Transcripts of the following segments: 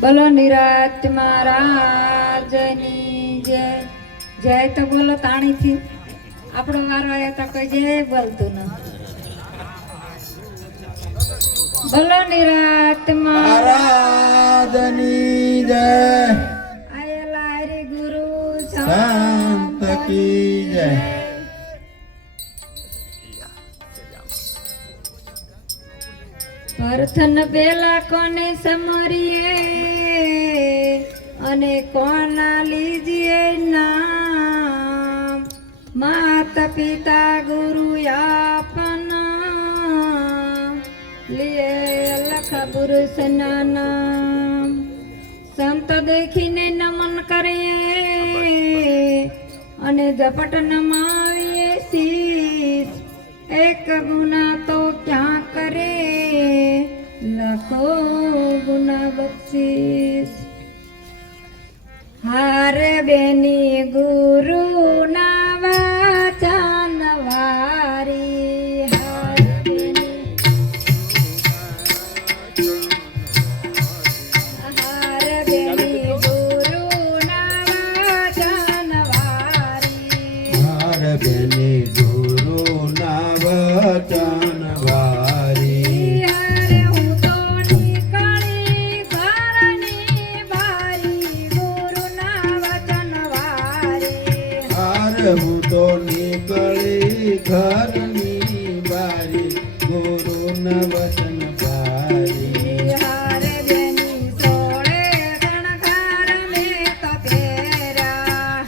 બોલો નિરાત મહારાજની જય. જય તો બોલો તાણીથી. આપણો વારો આવ્યો તો કોઈ જય બોલતું ન. બોલો નિરાત મહારાજની જય. આયેલા હરિ ગુરુ સંત કી જય. પ્રથમ પેલા કોને સમરીએ અને કોના લીજીએ નામ. માતા પિતા ગુરુ આપના લીએ લખ પુરુષ ના નામ. સંત દેખીને નમન કરીએ અને ઝપટ નમાવીએ શીશ. એક ગુના તો ક્યાં કરે લખો ગુના બક્ષીસ. હાર બેની ગુરુ ના વાચન વારી. હાર બેની ગુરુ ના વાચન વારી. હાર બેની ગુરુ ના વચન વારી. હારે હું તો નીકળી ઘરની બારી. ગુરુ ના વચન વારી. હાર હું તો નીકળી ઘરની બારી. ગુરુ ના વચન વારી. હારે બેની સોળે શણગાર મેં તો પહેર્યા.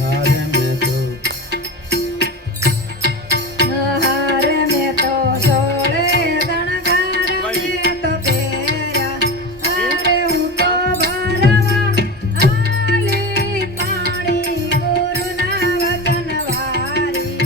હાર મેં તો હારે મેં તો સોળે શણગાર મેં તો પહેર્યા. હારે હું તો ભરવા આલી પાણી. ગુરુ ના વચન વારી.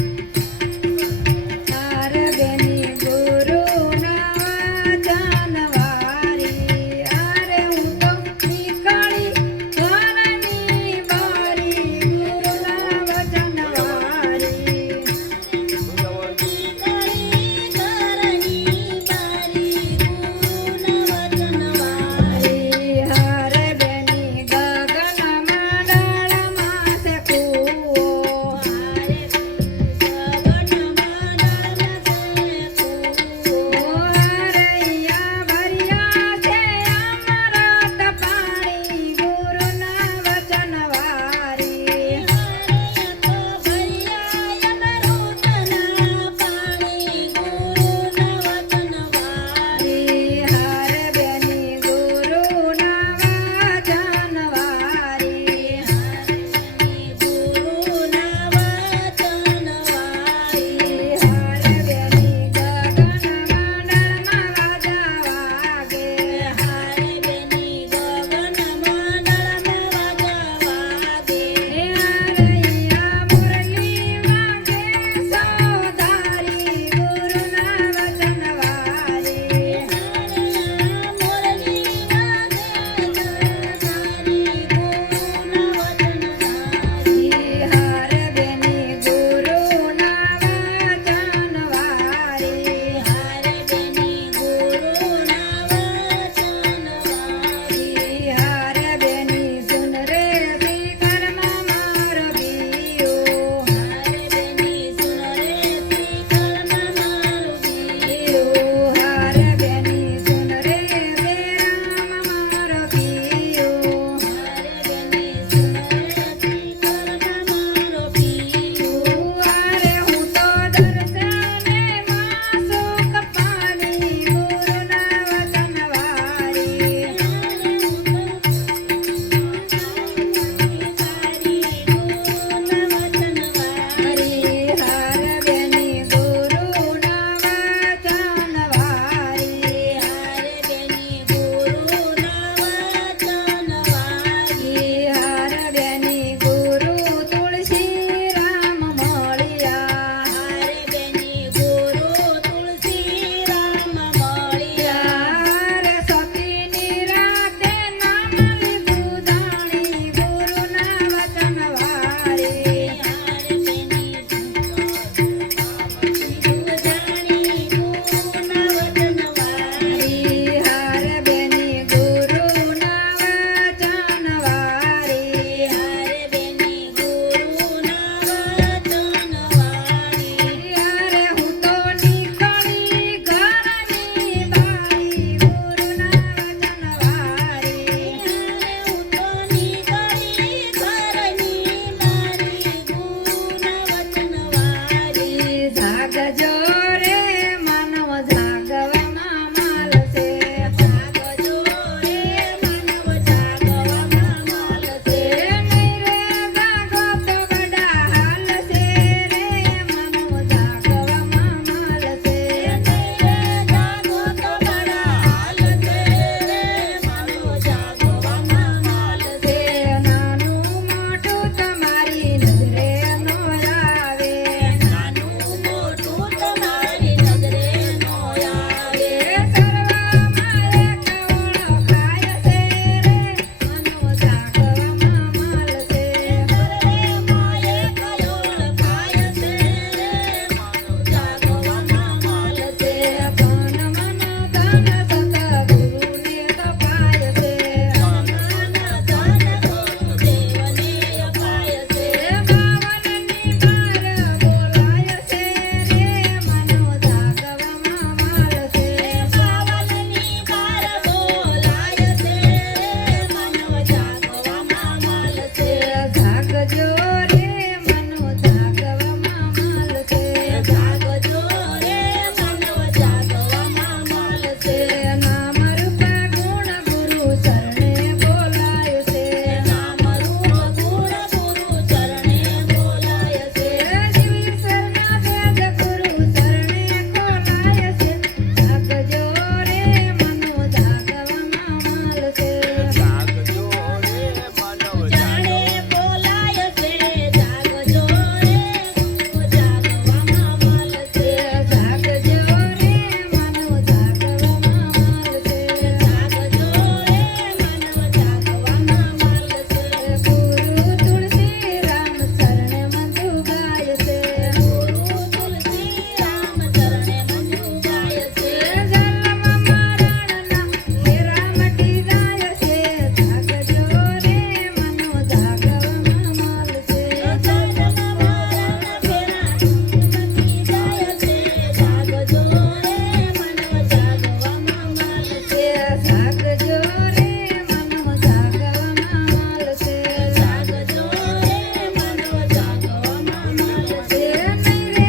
જાગજો રે મનવ જાગવામાં મળશે. જાગજો રે મનવ જાગવામાં મળશે. નહીં રે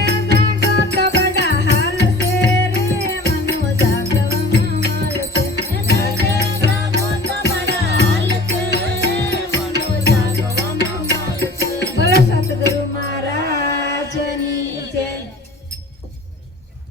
જાગો તો બડા હાલશે રે મનવ જાગવામાં મળશે. નહીં રે જાગો તો બડા હાલશે મનવ જાગવામાં મળશે. બોલો સતગુરુ મહારાજની જય.